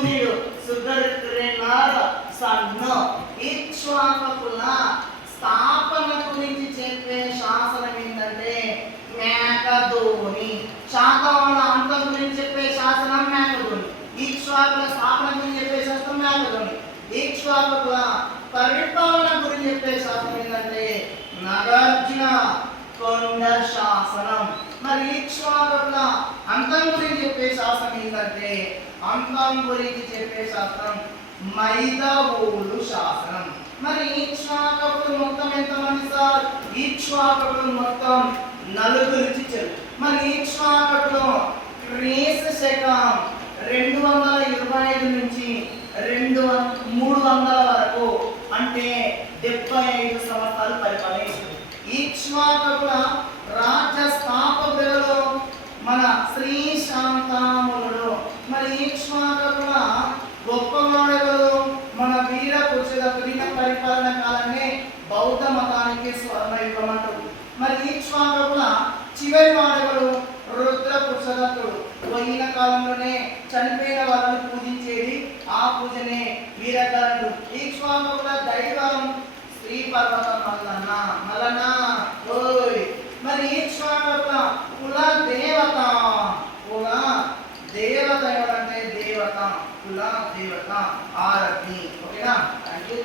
సూర్యుడు సుదర్శనార సన్ను ఇక్ష్వాకుల స్థాపన గురించి చెప్పే శాసనం ఏంటంటే మేకధోని. శాతవాహనుల అంతం గురించి చెప్పే శాసనం మేకధోని. ఇక్ష్వాకుల స్థాపన గురించి చెప్పే శాసనం మేకధోని. ఇక్ష్వాకుల పరిపాలన గురించి చెప్పే శాసనం ఏంటంటే నాగార్జున కొండ శాసనం. మరి ఇక్ష్వాకుల అంతం గురించి చెప్పే శాసనం ఏంటంటే అంతం గురించి చెప్పే శాస్త్రం మైదవోలు శాసనం. మరి ఇక్ష్వాకులు మొత్తం ఎంతమంది సార్? ఇక్ష్వాకులు మొత్తం 4 చిచ్చలు. మరి ఇక్ష్వాకులు క్రీస్తు శకం 225 నుంచి 300 వరకు అంటే 75 సంవత్సరాలు పరిపాలించారు. ఇక్ష్వాకుల రాజ్య స్థాపకులు మన శ్రీ శాంతమూలుడు. మరి ఇక్ష్వాకుల గొప్పవాడెవరు? మన వీర పురుషుల పరిపాలన కాలాన్ని బౌద్ధ మతానికి స్వర్ణ యుగం అంటారు. మరి ఇక్ష్వాకుల చివరి వాడెవరు? రుద్ర పురుషదత్తుడు. పోయిన కాలంలోనే చనిపోయిన వాళ్ళని పూజించేది, ఆ పూజనే వీరకరణుడు. ఇక్ష్వాకుల దైవం శ్రీ పర్వతం మల్లన్న. ఓయ్ మరి ఇక్ష్వాకుల కుల దేవత ఎవరంటే దేవత, కుల దేవత ఆరతి. ఓకేనా? Thank you.